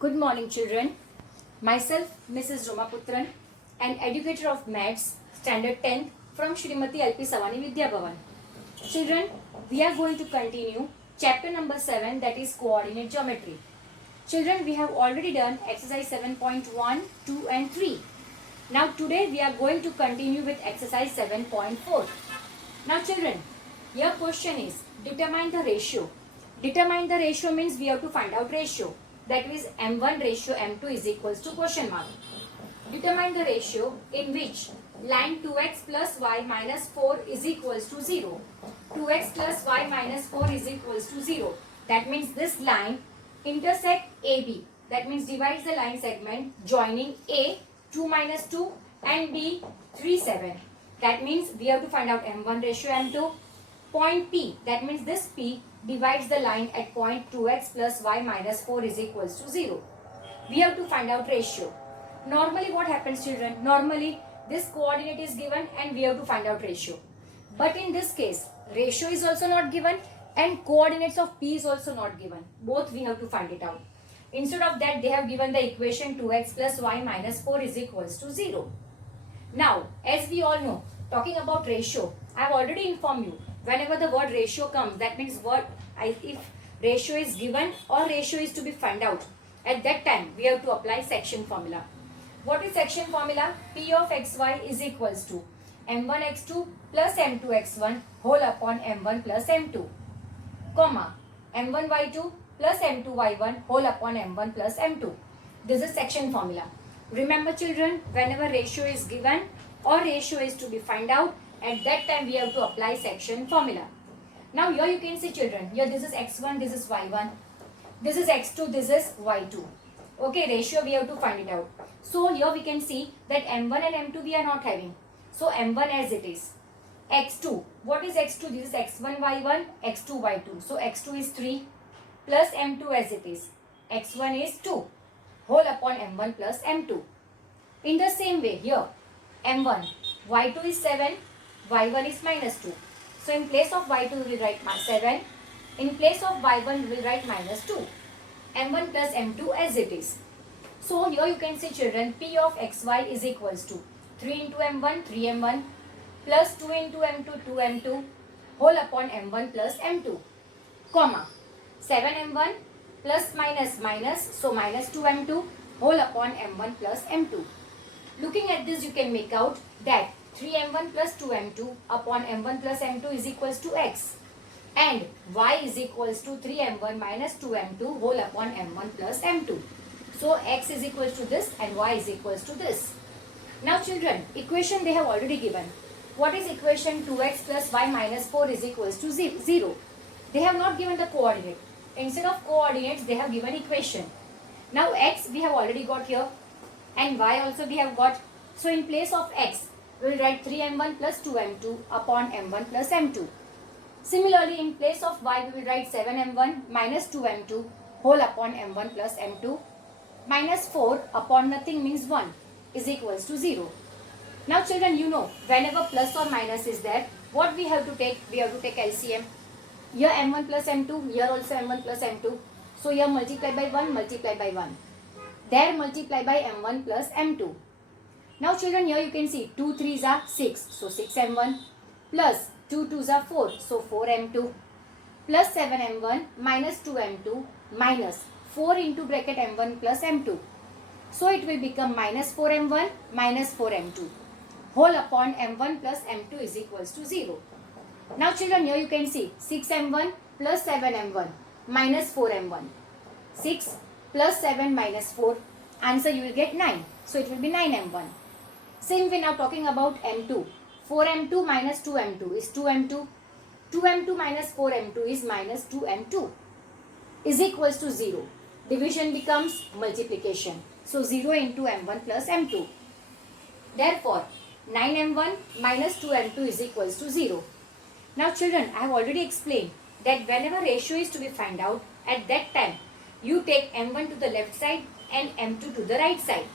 Good morning, children. Myself, Mrs. Roma Putran, an educator of Maths, Standard 10 from Shrimati LP Savani Vidya Bhavan. Children, we are going to continue chapter number 7, that is coordinate geometry. Children, we have already done exercise 7.1, 2 and 3. Now today we are going to continue with exercise 7.4. Now children, your question is determine the ratio. Determine the ratio means we have to find out ratio. That is m1 ratio m2 is equals to question mark. Determine the ratio in which line 2x plus y minus 4 is equals to 0. 2x plus y minus 4 is equals to 0. That means this line intersect AB. That means divides the line segment joining A 2 minus 2 and B 3 7. That means we have to find out m1 ratio m2. Point P, that means this P divides the line at point 2x plus y minus 4 is equals to 0. We have to find out ratio. Normally what happens, children? Normally this coordinate is given and we have to find out ratio. But in this case, ratio is also not given and coordinates of P is also not given. Both we have to find it out. Instead of that, they have given the equation 2x plus y minus 4 is equals to 0. Now, as we all know, talking about ratio, I have already informed you. Whenever the word ratio comes, that means if ratio is given or ratio is to be found out, at that time we have to apply section formula. What is section formula? P of xy is equals to m1 x2 plus m2 x1 whole upon m1 plus m2, comma m1 y2 plus m2 y1 whole upon m1 plus m2. This is section formula. Remember children, whenever ratio is given or ratio is to be found out, at that time we have to apply section formula. Now here you can see children, here this is x1, this is y1, this is x2, this is y2. Okay, ratio we have to find it out. So here we can see that m1 and m2 we are not having. So m1 as it is. x2, what is x2? This is x1 y1, x2 y2. So x2 is 3 plus m2 as it is. x1 is 2 whole upon m1 plus m2. In the same way here, m1, y2 is 7, y1 is minus 2. So in place of y2 we will write 7. In place of y1 we will write minus 2. m1 plus m2 as it is. So here you can see children, P of xy is equals to 3 into m1, 3m1 plus 2 into m2, 2m2 whole upon m1 plus m2, comma 7m1 plus minus minus, so minus 2m2 whole upon m1 plus m2. Looking at this, you can make out that 3m1 plus 2m2 upon m1 plus m2 is equals to x, and y is equals to 3m1 minus 2m2 whole upon m1 plus m2. So x is equals to this and y is equals to this. Now children, equation they have already given. What is equation 2x plus y minus 4 is equals to 0? They have not given the coordinate. Instead of coordinates, they have given equation. Now x we have already got here and y also we have got. So in place of x, we will write 3m1 plus 2m2 upon m1 plus m2. Similarly, in place of y, we will write 7m1 minus 2m2 whole upon m1 plus m2 minus 4 upon nothing means 1 is equals to 0. Now children, you know, whenever plus or minus is there, what we have to take? We have to take LCM. Here m1 plus m2, here also m1 plus m2. So here multiply by 1, multiply by 1. There multiply by m1 plus m2. Now children, here you can see 2 3s are 6, so 6m1 plus 2 2s are 4, so 4m2 plus 7m1 minus 2m2 minus 4 into bracket m1 plus m2. So it will become minus 4m1 minus 4m2 whole upon m1 plus m2 is equals to 0. Now children, here you can see 6m1 plus 7m1 minus 4m1. 6 plus 7 minus 4. Answer you will get 9. So it will be 9m1. Same way now talking about m2. 4m2 minus 2m2 is 2m2. 2m2 minus 4m2 is minus 2m2 is equals to 0. Division becomes multiplication. So 0 into m1 plus m2. Therefore, 9m1 minus 2m2 is equals to 0. Now children, I have already explained that whenever ratio is to be found out, at that time you take m1 to the left side and m2 to the right side.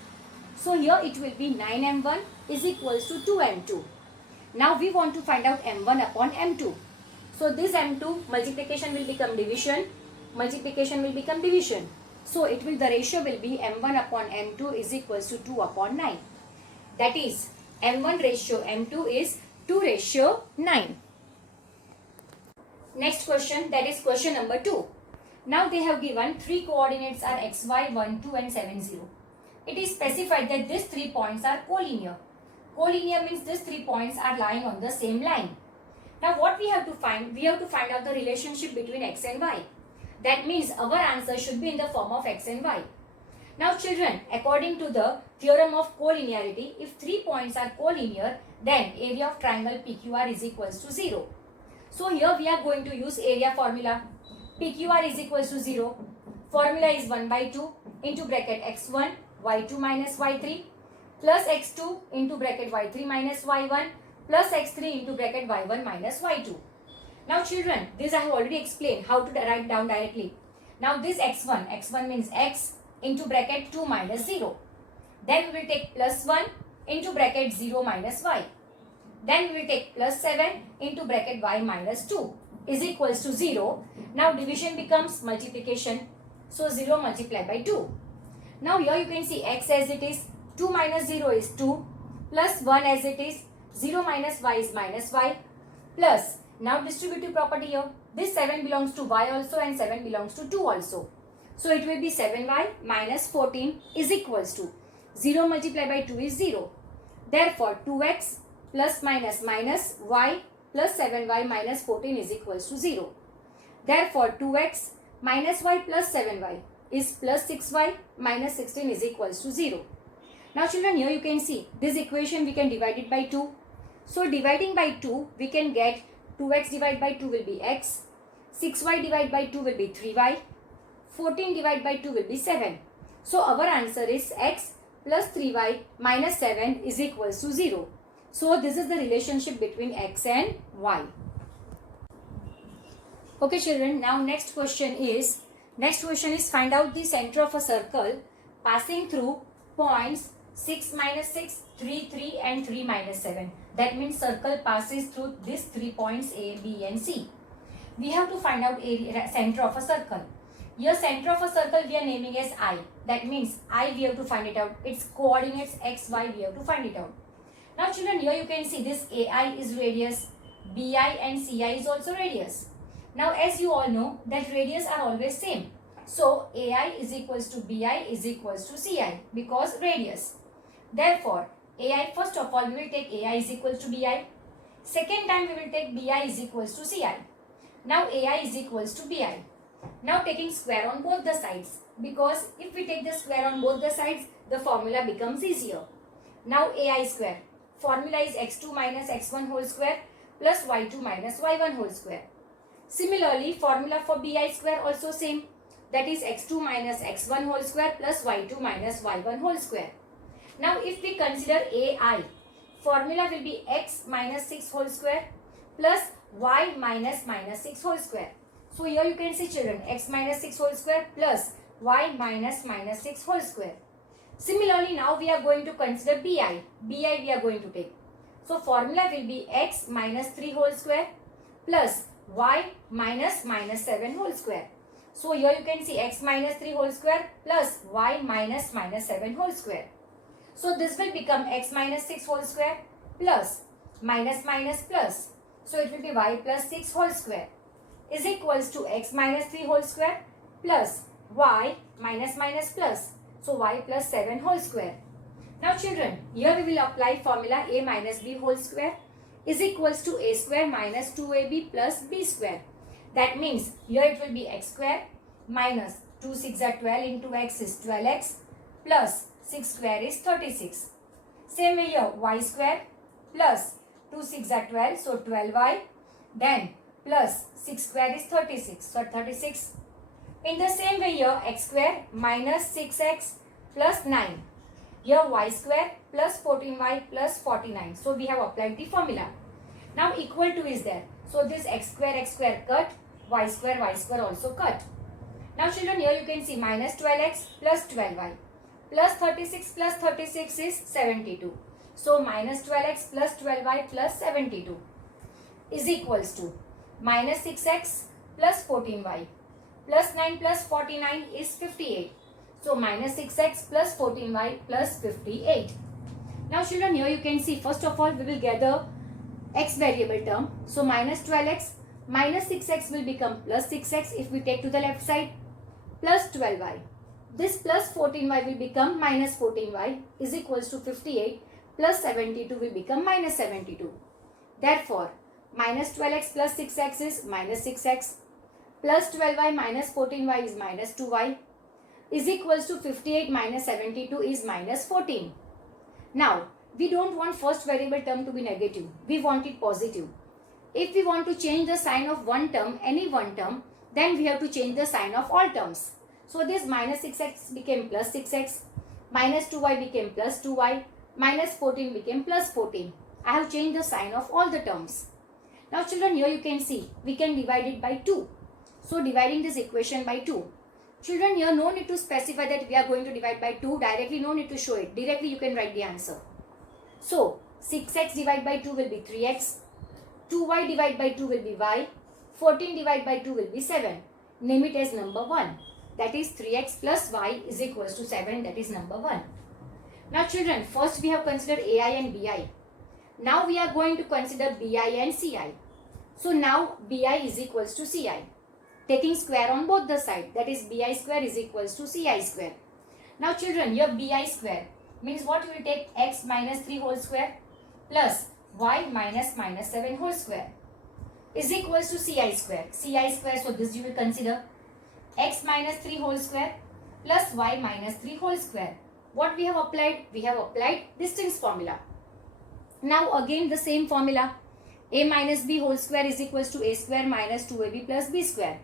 So here it will be 9m1 is equals to 2m2. Now we want to find out m1 upon m2. So this m2 multiplication will become division, multiplication will become division. So the ratio will be m1 upon m2 is equals to 2 upon 9. That is m1 ratio m2 is 2:9. Next question, that is question number 2. Now they have given 3 coordinates are x, y, 1, 2 and 7, 0. It is specified that these 3 points are collinear. Collinear means these 3 points are lying on the same line. Now what we have to find? We have to find out the relationship between x and y. That means our answer should be in the form of x and y. Now children, according to the theorem of collinearity, if 3 points are collinear, then area of triangle PQR is equals to 0. So here we are going to use area formula. PQR is equals to 0. Formula is 1 by 2 into bracket x1 y2 minus y3 plus x2 into bracket y3 minus y1 plus x3 into bracket y1 minus y2. Now children, this I have already explained how to write down directly. Now this x1 means x into bracket 2 minus 0. Then we will take plus 1 into bracket 0 minus y. Then we will take plus 7 into bracket y minus 2 is equals to 0. Now division becomes multiplication. So 0 multiplied by 2. Now here you can see x as it is. 2 minus 0 is 2. Plus 1 as it is. 0 minus y is minus y. Plus, now distributive property here. This 7 belongs to y also and 7 belongs to 2 also. So it will be 7y minus 14 is equals to 0 multiplied by 2 is 0. Therefore 2x plus minus y plus 7y minus 14 is equals to 0. Therefore 2x minus y plus 7y is plus 6y minus 16 is equals to 0. Now children, here you can see this equation we can divide it by 2. So dividing by 2 we can get 2x divided by 2 will be x, 6y divided by 2 will be 3y, 14 divided by 2 will be 7. So our answer is x plus 3y minus 7 is equals to 0. So this is the relationship between x and y. Okay children, now next question is find out the center of a circle passing through points 6 minus 6, 3, 3 and 3 minus 7. That means circle passes through these 3 points A, B and C. We have to find out area, center of a circle. Here center of a circle we are naming as I. That means I we have to find it out. Its coordinates x, y we have to find it out. Now children, here you can see this AI is radius, BI and CI is also radius. Now as you all know that radius are always same. So AI is equals to BI is equals to CI because radius. Therefore AI, first of all we will take AI is equals to BI. Second time we will take BI is equals to CI. Now AI is equals to BI. Now taking square on both the sides, because if we take the square on both the sides the formula becomes easier. Now AI square. Formula is x2 minus x1 whole square plus y2 minus y1 whole square. Similarly, formula for BI square also same. That is x2 minus x1 whole square plus y2 minus y1 whole square. Now if we consider AI, formula will be x minus 6 whole square plus y minus 6 whole square. So here you can see children, x minus 6 whole square plus y minus 6 whole square. Similarly, now we are going to consider BI. BI we are going to take. So formula will be x minus 3 whole square plus y minus 7 whole square. So here you can see x minus 3 whole square plus y minus 7 whole square. So this will become x minus 6 whole square plus minus plus. So it will be y plus 6 whole square is equals to x minus 3 whole square plus y minus plus. So y plus 7 whole square. Now children, here we will apply formula a minus b whole square is equals to a square minus 2ab plus b square. That means here it will be x square minus 2 6 are 12 into x is 12x plus 6 square is 36. Same way here y square plus 2 6 are 12 so 12y then plus 6 square is 36 so 36. In the same way here x square minus 6x plus 9. Here y square plus 14y plus 49. So we have applied the formula. Now equal to is there. So this x square cut, y square also cut. Now children, here you can see minus 12x plus 12y plus 36 is 72. So minus 12x plus 12y plus 72 is equals to minus 6x plus 14y plus 9 plus 49 is 58. So minus 6x plus 14y plus 58. Now children, here you can see, first of all we will gather x variable term. So minus 12x minus 6x will become plus 6x if we take to the left side, plus 12y. This plus 14y will become minus 14y is equals to 58 plus 72 will become minus 72. Therefore, minus 12x plus 6x is minus 6x plus 12y minus 14y is minus 2y is equals to 58 minus 72 is minus 14. Now, we don't want first variable term to be negative. We want it positive. If we want to change the sign of one term, any one term, then we have to change the sign of all terms. So this minus 6x became plus 6x, minus 2y became plus 2y, minus 14 became plus 14. I have changed the sign of all the terms. Now children, here you can see, we can divide it by 2. So dividing this equation by 2. Children, here no need to specify that we are going to divide by 2. Directly no need to show it. Directly you can write the answer. So 6x divided by 2 will be 3x. 2y divided by 2 will be y. 14 divided by 2 will be 7. Name it as number 1. That is 3x plus y is equals to 7. That is number 1. Now children, first we have considered ai and bi. Now we are going to consider bi and ci. So now bi is equals to ci. Taking square on both the sides, that is bi square is equals to ci square. Now children, your bi square means what? You will take x minus 3 whole square plus y minus 7 whole square is equals to ci square. Ci square, so this you will consider x minus 3 whole square plus y minus 3 whole square. What we have applied? We have applied distance formula. Now again the same formula. A minus b whole square is equals to a square minus 2ab plus b square.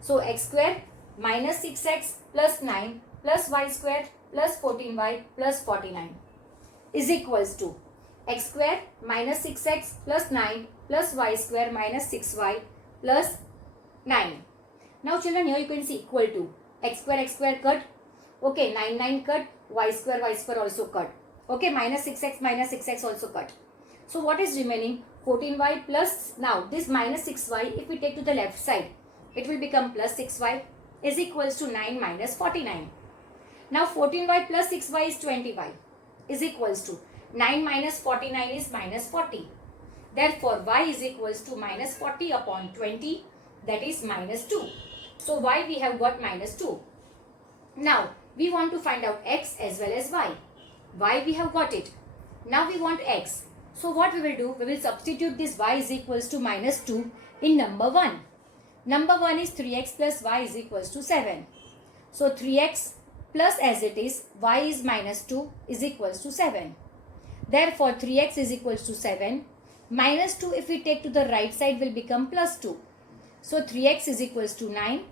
So x square minus 6x plus 9 plus y square plus 14y plus 49 is equals to x square minus 6x plus 9 plus y square minus 6y plus 9. Now children, here you can see equal to x square cut. Okay, 9 cut, y square also cut. Okay, minus 6x also cut. So what is remaining? 14y plus, now this minus 6y, if we take to the left side, it will become plus 6y is equals to 9 minus 49. Now 14y plus 6y is 20y is equals to 9 minus 49 is minus 40. Therefore, y is equals to minus 40 upon 20, that is minus 2. So y we have got minus 2. Now we want to find out x as well as y. Y we have got it. Now we want x. So what we will do? We will substitute this y is equals to minus 2 in number 1. Number 1 is 3x plus y is equals to 7. So 3x plus as it is, y is minus 2 is equals to 7. Therefore 3x is equals to 7. Minus 2 if we take to the right side will become plus 2. So 3x is equals to 9.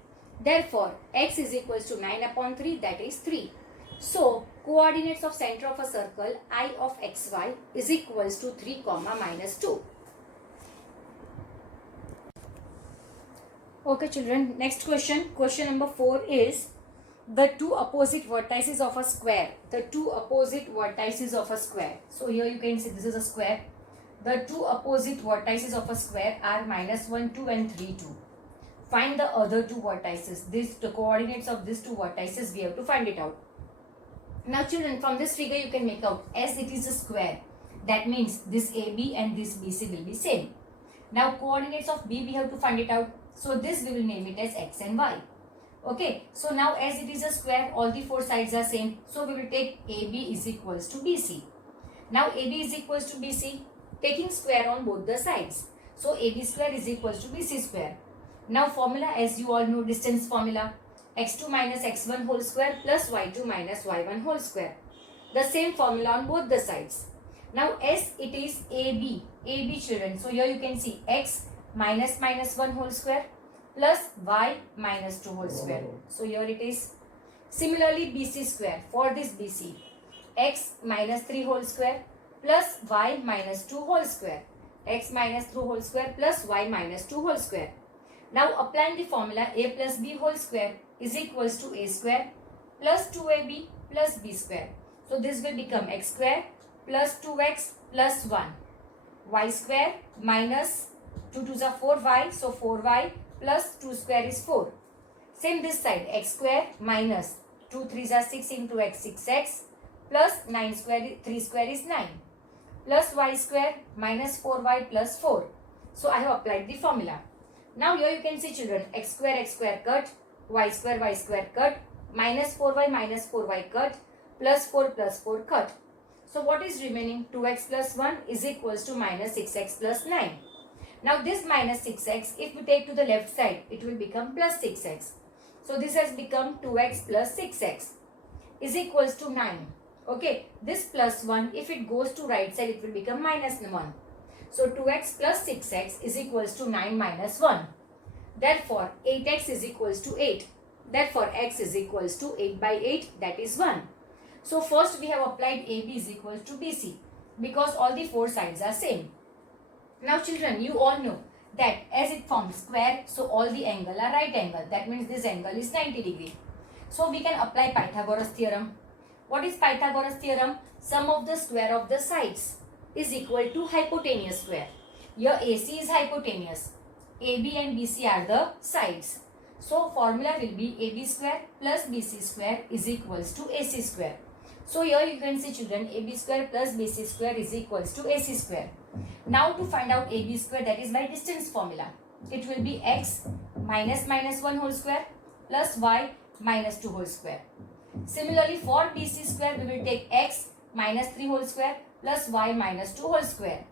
Therefore x is equals to 9 upon 3, that is 3. So coordinates of center of a circle I of xy is equals to 3 comma minus 2. Okay children, next question. Question number 4 is the two opposite vertices of a square. The two opposite vertices of a square. So here you can see this is a square. The two opposite vertices of a square are minus 1, 2 and 3, 2. Find the other two vertices. The coordinates of these two vertices we have to find it out. Now children, from this figure you can make out as it is a square. That means this AB and this BC will be same. Now coordinates of B we have to find it out. So this we will name it as x and y. Okay. So now as it is a square, all the four sides are same. So we will take AB is equals to BC. Now AB is equals to BC. Taking square on both the sides. So AB square is equals to BC square. Now formula, as you all know, distance formula. X2 minus x1 whole square plus y2 minus y1 whole square. The same formula on both the sides. Now as it is AB children. So here you can see x minus 1 whole square plus y minus 2 whole square. So here it is. Similarly BC square. For this BC, x minus 3 whole square plus y minus 2 whole square. X minus 2 whole square plus y minus 2 whole square. Now applying the formula a plus b whole square is equals to a square plus 2ab plus b square. So this will become x square plus 2x plus 1. Y square minus 2 to the 4y. So 4y plus 2 square is 4. Same this side, x square minus 2 3s are 6 into x, 6x plus 9 square, 3 square is 9 plus y square minus 4y plus 4. So I have applied the formula. Now here you can see children, x square cut, y square cut, minus 4y cut, plus 4 cut. So what is remaining? 2x plus 1 is equals to minus 6x plus 9. Now this minus 6x, if we take to the left side, it will become plus 6x. So this has become 2x plus 6x is equals to 9. Okay, this plus 1, if it goes to right side, it will become minus 1. So 2x plus 6x is equals to 9 minus 1. Therefore, 8x is equals to 8. Therefore, x is equals to 8 by 8, that is 1. So first we have applied AB is equals to BC because all the four sides are same. Now children, you all know that as it forms square, so all the angle are right angle. That means this angle is 90 degree. So we can apply Pythagoras theorem. What is Pythagoras theorem? Sum of the square of the sides is equal to hypotenuse square. Here AC is hypotenuse. AB and BC are the sides. So formula will be AB square plus BC square is equals to AC square. So here you can see children, AB square plus BC square is equals to AC square. Now to find out AB square, that is by distance formula. It will be x minus 1 whole square plus y minus 2 whole square. Similarly for BC square, we will take x minus 3 whole square plus y minus 2 whole square.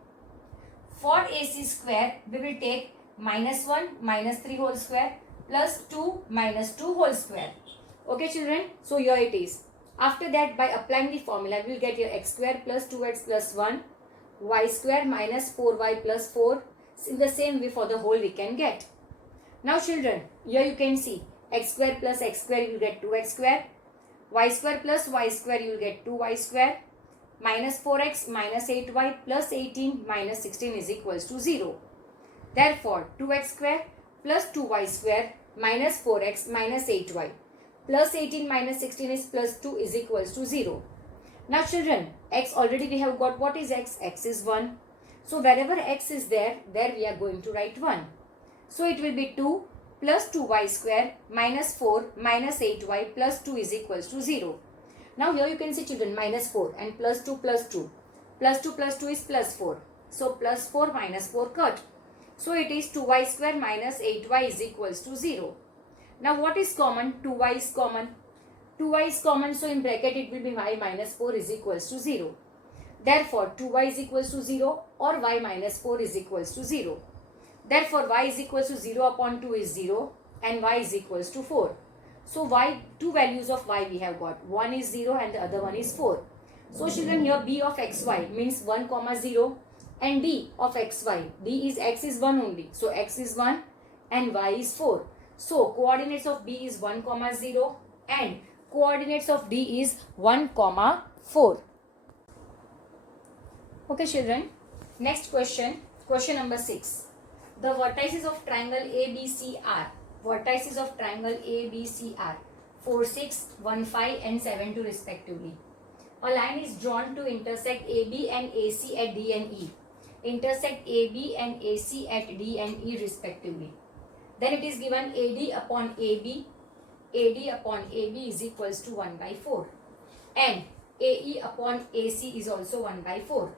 For AC square, we will take minus 1 minus 3 whole square plus 2 minus 2 whole square. Okay children, so here it is. After that, by applying the formula, we will get here x square plus 2x plus 1, y square minus 4y plus 4. In the same way for the whole we can get. Now children, here you can see x square plus x square, you will get 2x square. Y square plus y square, you will get 2y square. Minus 4x minus 8y plus 18 minus 16 is equals to 0. Therefore, 2x square plus 2y square minus 4x minus 8y plus 18 minus 16 is plus 2 is equals to 0. Now children, x already we have got. What is x? X is 1. So wherever x is there we are going to write 1. So it will be 2 plus 2y square minus 4 minus 8y plus 2 is equals to 0. Now here you can see children, minus 4 and plus 2 plus 2. Plus 2 plus 2 is plus 4. So plus 4 minus 4 cut. So it is 2y square minus 8y is equals to 0. Now what is common? 2y is common. 2y is common, so in bracket it will be y minus 4 is equals to 0. Therefore 2y is equals to 0 or y minus 4 is equals to 0. Therefore y is equals to 0 upon 2 is 0 and y is equals to 4. So y, two values of y we have got. One is 0 and the other one is 4. So children, here b of xy means 1 comma 0 and d of xy. D is x is 1 only. So x is 1 and y is 4. So coordinates of b is 1 comma 0 and coordinates of d is 1 comma 4. Okay children, next question, question number 6. The vertices of triangle ABC are, vertices of triangle ABC are 4, 6, 1, 5 and 7, 2 respectively. A line is drawn to intersect AB and AC at D and E. Intersect AB and AC at D and E respectively. Then it is given AD upon AB is equals to 1 by 4 and AE upon AC is also 1 by 4.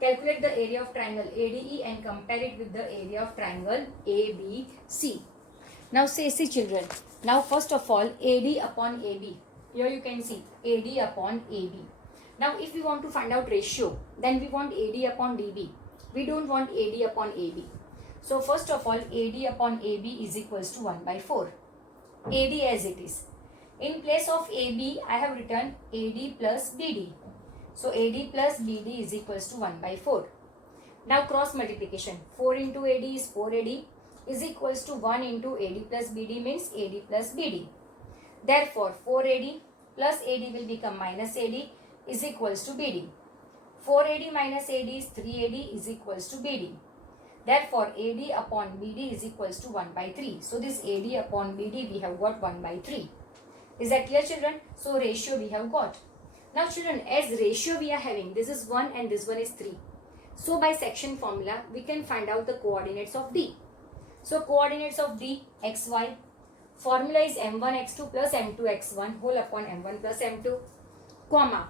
Calculate the area of triangle ADE and compare it with the area of triangle ABC. Now see children, now first of all AD upon AB. Here you can see AD upon AB. Now if we want to find out ratio, then we want AD upon DB. We don't want AD upon AB. So first of all AD upon AB is equals to 1 by 4. AD as it is. In place of AB, I have written AD plus BD. So AD plus BD is equals to 1 by 4. Now cross multiplication. 4 into AD is 4AD is equals to 1 into AD plus BD means AD plus BD. Therefore 4AD plus AD will become minus AD is equals to BD. 4AD minus AD is 3AD is equals to BD. Therefore AD upon BD is equals to 1 by 3. So this AD upon BD we have got 1 by 3. Is that clear children? So ratio we have got. Now children, as ratio we are having, this is 1 and this one is 3. So by section formula, we can find out the coordinates of D. So coordinates of D, xy. formula is m1x2 plus m2x1 whole upon m1 plus m2, comma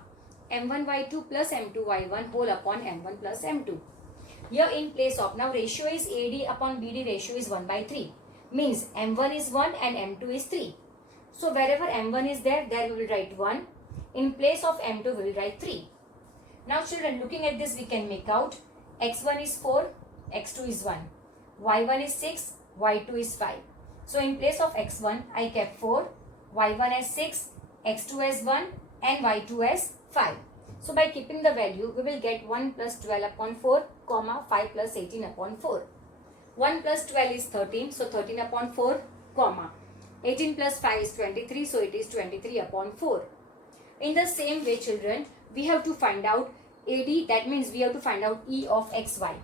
m1y2 plus m2y1 whole upon m1 plus m2. Here in place of, now ratio is AD upon BD, ratio is 1 by 3. Means m1 is 1 and m2 is 3. So wherever m1 is there we will write 1. In place of m2 we will write 3. Now children, looking at this we can make out x1 is 4, x2 is 1, y1 is 6, y2 is 5. So in place of x1 I kept 4, y1 as 6, x2 as 1 and y2 as 5. So by keeping the value we will get 1 plus 12 upon 4, comma 5 plus 18 upon 4. 1 plus 12 is 13, so 13 upon 4, comma 18 plus 5 is 23, so it is 23 upon 4. In the same way children, we have to find out AD, that means we have to find out E of xy.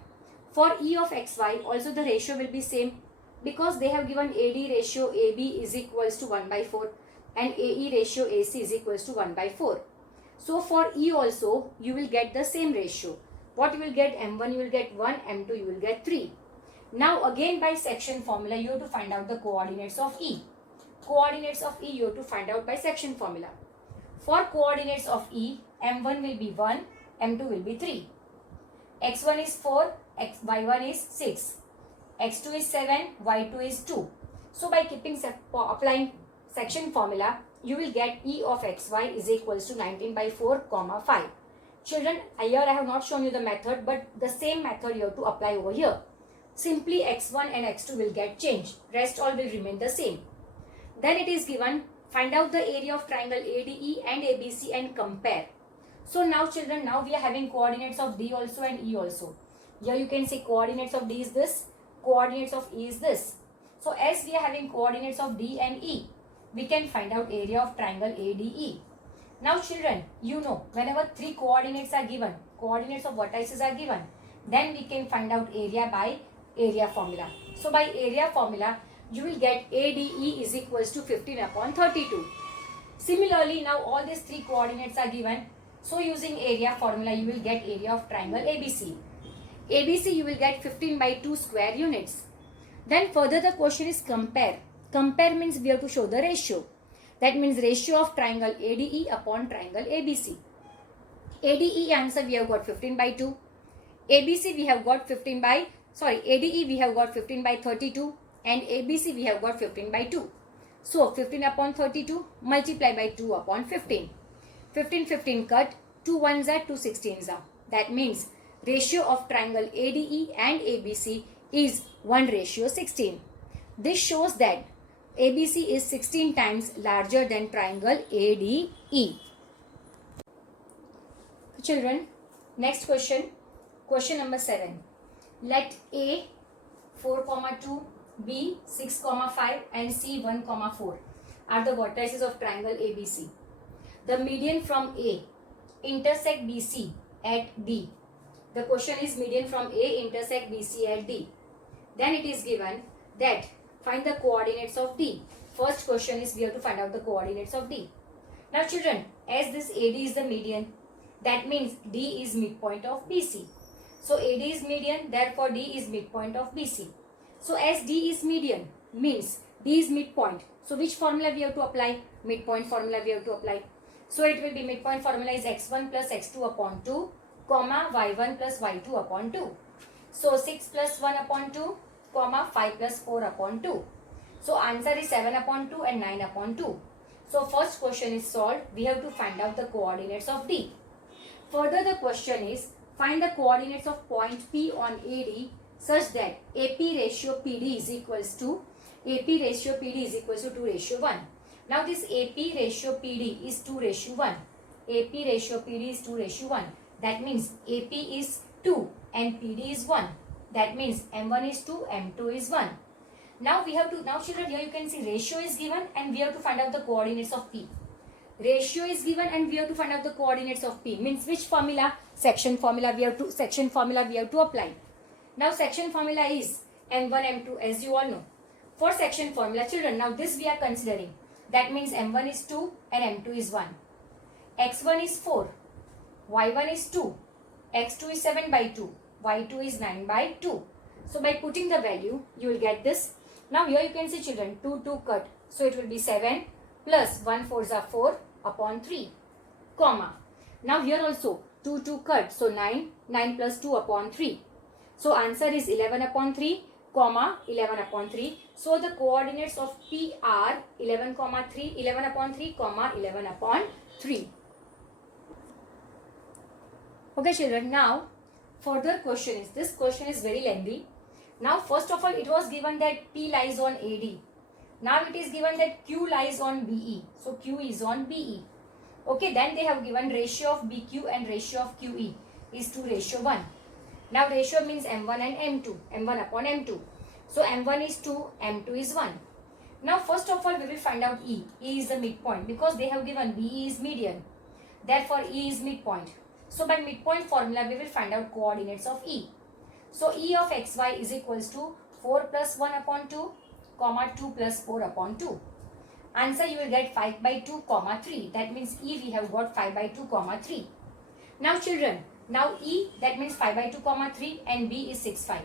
For E of xy also the ratio will be same, because they have given AD ratio AB is equals to 1 by 4 and AE ratio AC is equals to 1 by 4. So for E also you will get the same ratio. What you will get? M1 you will get 1, M2 you will get 3. Now again by section formula you have to find out the coordinates of E. Coordinates of E you have to find out by section formula. For coordinates of E, M1 will be 1, M2 will be 3. X1 is 4, Y1 is 6. X2 is 7, Y2 is 2. So by applying section formula, you will get E of xy is equals to 19 by 4, comma 5. Children, here I have not shown you the method, but the same method you have to apply over here. Simply x1 and x2 will get changed. Rest all will remain the same. Then it is given, find out the area of triangle ADE and ABC and compare. So now children, now we are having coordinates of D also and E also. Here you can see coordinates of D is this, coordinates of E is this. So as we are having coordinates of D and E, we can find out area of triangle ADE. Now children, you know, whenever 3 coordinates are given, coordinates of vertices are given, then we can find out area by area formula. So by area formula, you will get ADE is equals to 15 upon 32. Similarly, now all these 3 coordinates are given. So using area formula, you will get area of triangle ABC. ABC you will get 15 by 2 square units. Then further the question is compare. Compare means we have to show the ratio. That means ratio of triangle ADE upon triangle ABC. ADE answer we have got 15 by 2. ABC we have got ADE we have got 15 by 32 and ABC we have got 15 by 2. So 15 upon 32 multiply by 2 upon 15. 15 cut, 2 ones are 2 16s are. That means ratio of triangle ADE and ABC is 1:16. This shows that ABC is 16 times larger than triangle ADE. Children, next question, question number 7. Let A 4,2, B 6,5 and C 1,4 are the vertices of triangle ABC. The median from A intersect BC at D. The question is median from A intersect BC at D. Then it is given that find the coordinates of D. First question is we have to find out the coordinates of D. Now children, as this AD is the median, that means D is midpoint of BC. So AD is median, therefore D is midpoint of BC. So as D is median means D is midpoint. So which formula we have to apply? Midpoint formula we have to apply. So it will be midpoint formula is x1 plus x2 upon 2, comma y1 plus y2 upon 2. So 6 plus 1 upon 2, comma 5 plus 4 upon 2. So answer is 7 upon 2 and 9 upon 2. So first question is solved. We have to find out the coordinates of D. Further the question is find the coordinates of point P on AD such that AP ratio PD is equals to 2:1. Now this AP ratio PD is 2:1. AP ratio PD is 2:1. That means AP is 2 and PD is 1. That means M1 is 2, M2 is 1. Now children, here you can see ratio is given and we have to find out the coordinates of P. Ratio is given and we have to find out the coordinates of P. Means which formula? Section formula we have to apply. Now section formula is M1, M2 as you all know. For section formula children, now this we are considering. That means M1 is 2 and M2 is 1. X1 is 4. Y1 is 2. X2 is 7 by 2. Y2 is 9 by 2. So by putting the value, you will get this. Now here you can see children, 2 cut. So it will be 7 plus 1 4s are 4 upon 3, comma. Now here also 2 cut. So 9 plus 2 upon 3. So answer is 11 upon 3, comma 11 upon 3. So the coordinates of P are 11 upon 3, comma 11 upon 3. Okay children, now further question is, this question is very lengthy. Now first of all it was given that P lies on AD. Now it is given that Q lies on BE. So Q is on BE. Okay, then they have given ratio of BQ and ratio of QE is 2:1. Now ratio means M1 and M2, M1 upon M2. So M1 is 2, M2 is 1. Now first of all we will find out E. E is the midpoint because they have given BE is median. Therefore E is midpoint. So by midpoint formula we will find out coordinates of E. So E of xy is equals to 4 plus 1 upon 2, comma 2 plus 4 upon 2. Answer you will get 5 by 2, comma 3. That means E we have got 5 by 2, comma 3. Now children, now E that means 5 by 2, comma 3 and B is 6, 5.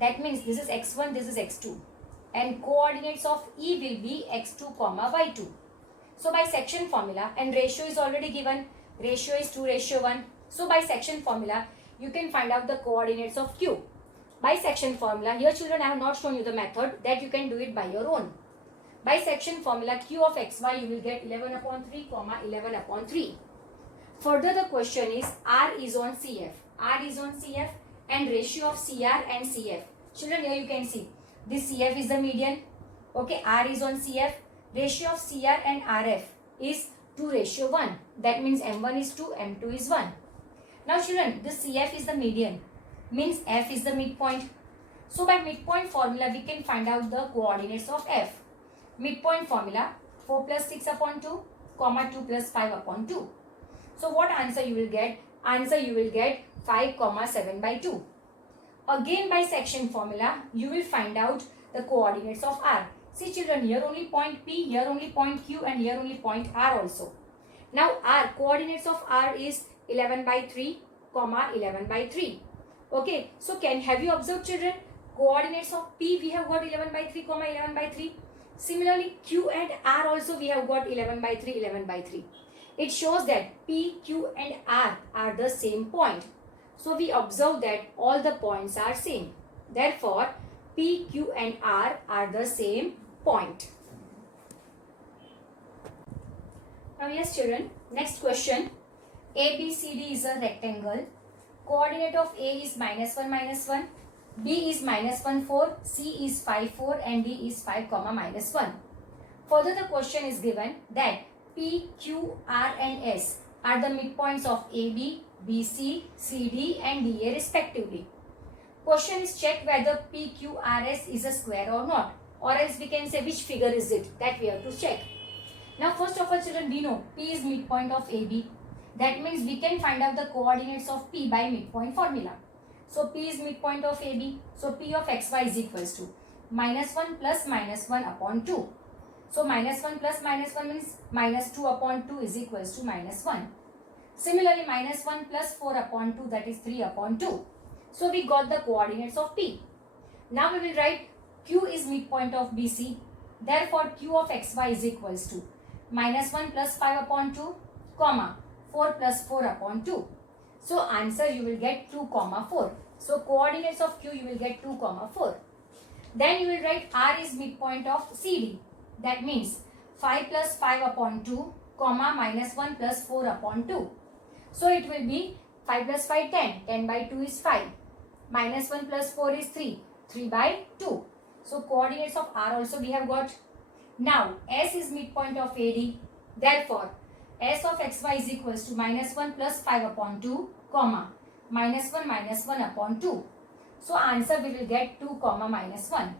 That means this is x1, this is x2. And coordinates of E will be x2, comma y2. So by section formula, and ratio is already given. Ratio is 2:1. So by section formula, you can find out the coordinates of Q. By section formula, here children I have not shown you the method, that you can do it by your own. By section formula, Q of xy you will get 11 upon 3, comma 11 upon 3. Further the question is R is on CF. R is on CF and ratio of CR and CF. Children here you can see, this CF is the median. Okay, R is on CF. Ratio of CR and RF is 2:1. That means M1 is 2, M2 is 1. Now children, this CF is the median, means F is the midpoint. So by midpoint formula we can find out the coordinates of F. Midpoint formula 4 plus 6 upon 2, comma 2 plus 5 upon 2. So what answer you will get? Answer you will get 5, comma 7 by 2. Again by section formula you will find out the coordinates of R. See children, here only point P, here only point Q and here only point R also. Now R, coordinates of R is 11 by 3, comma 11 by 3. Okay, so have you observed children? Coordinates of P we have got 11 by 3, comma 11 by 3. Similarly Q and R also we have got 11 by 3, 11 by 3. It shows that P, Q and R are the same point. So we observe that all the points are same. Therefore P, Q and R are the same point. Now yes children, next question. ABCD is a rectangle. Coordinate of A is -1, -1. B is -1, 4. C is 5, 4 and D is 5, -1. Further the question is given that P, Q, R and S are the midpoints of AB, BC, CD and DA respectively. Question is check whether PQRS is a square or not, or else we can say which figure is it, that we have to check. Now first of all children, we know P is midpoint of AB. That means we can find out the coordinates of P by midpoint formula. So P is midpoint of AB. So P of xy is equals to -1 plus -1 upon 2. So -1 plus -1 means -2 upon 2 is equals to -1. Similarly -1 plus 4 upon 2, that is 3 upon 2. So we got the coordinates of P. Now we will write Q is midpoint of BC. Therefore Q of xy is equals to -1 plus 5 upon 2, comma 4 plus 4 upon 2. So answer you will get 2, 4. So coordinates of Q you will get 2, 4. Then you will write R is midpoint of CD. That means 5 plus 5 upon 2, comma -1 plus 4 upon 2. So it will be 5 plus 5, 10. 10 by 2 is 5. -1 plus 4 is 3. 3 by 2. So coordinates of R also we have got. Now S is midpoint of AD. Therefore S of xy is equals to -1 plus 5 upon 2, comma -1 upon 2. So answer we will get 2, -1.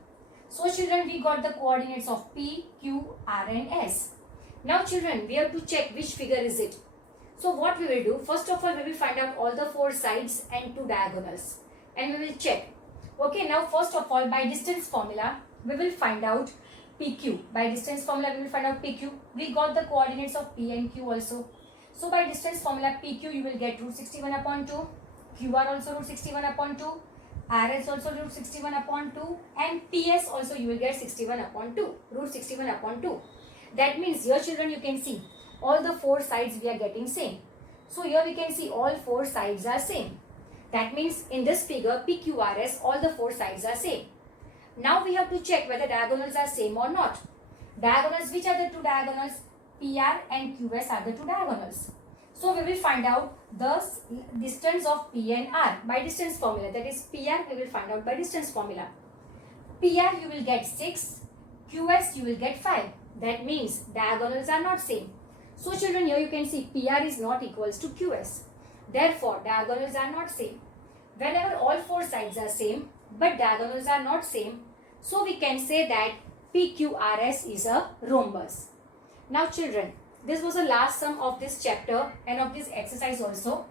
So children, we got the coordinates of P, Q, R and S. Now children, we have to check which figure is it. So what we will do, first of all we will find out all the 4 sides and 2 diagonals and we will check. Okay, now first of all by distance formula we will find out PQ. By distance formula we will find out PQ. We got the coordinates of P and Q also. So by distance formula PQ you will get √61 upon 2. QR also √61 upon 2. RS also √61 upon 2. And PS also you will get 61 upon 2. √61 upon 2. That means here children you can see all the four sides we are getting same. So here we can see all four sides are same. That means in this figure PQRS all the four sides are same. Now we have to check whether diagonals are same or not. Diagonals, which are the two diagonals? PR and QS are the two diagonals. So we will find out the distance of P and R by distance formula. That is PR we will find out by distance formula. PR you will get 6, QS you will get 5. That means diagonals are not same. So children, here you can see PR is not equals to QS. Therefore diagonals are not same. Whenever all four sides are same but diagonals are not same, so we can say that PQRS is a rhombus. Now children, this was the last sum of this chapter and of this exercise also.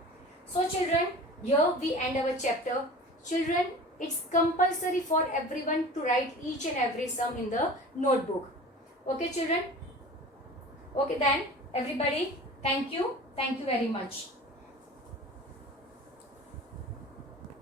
So children, here we end our chapter. Children, it's compulsory for everyone to write each and every sum in the notebook. Okay children? Okay then, everybody, thank you very much.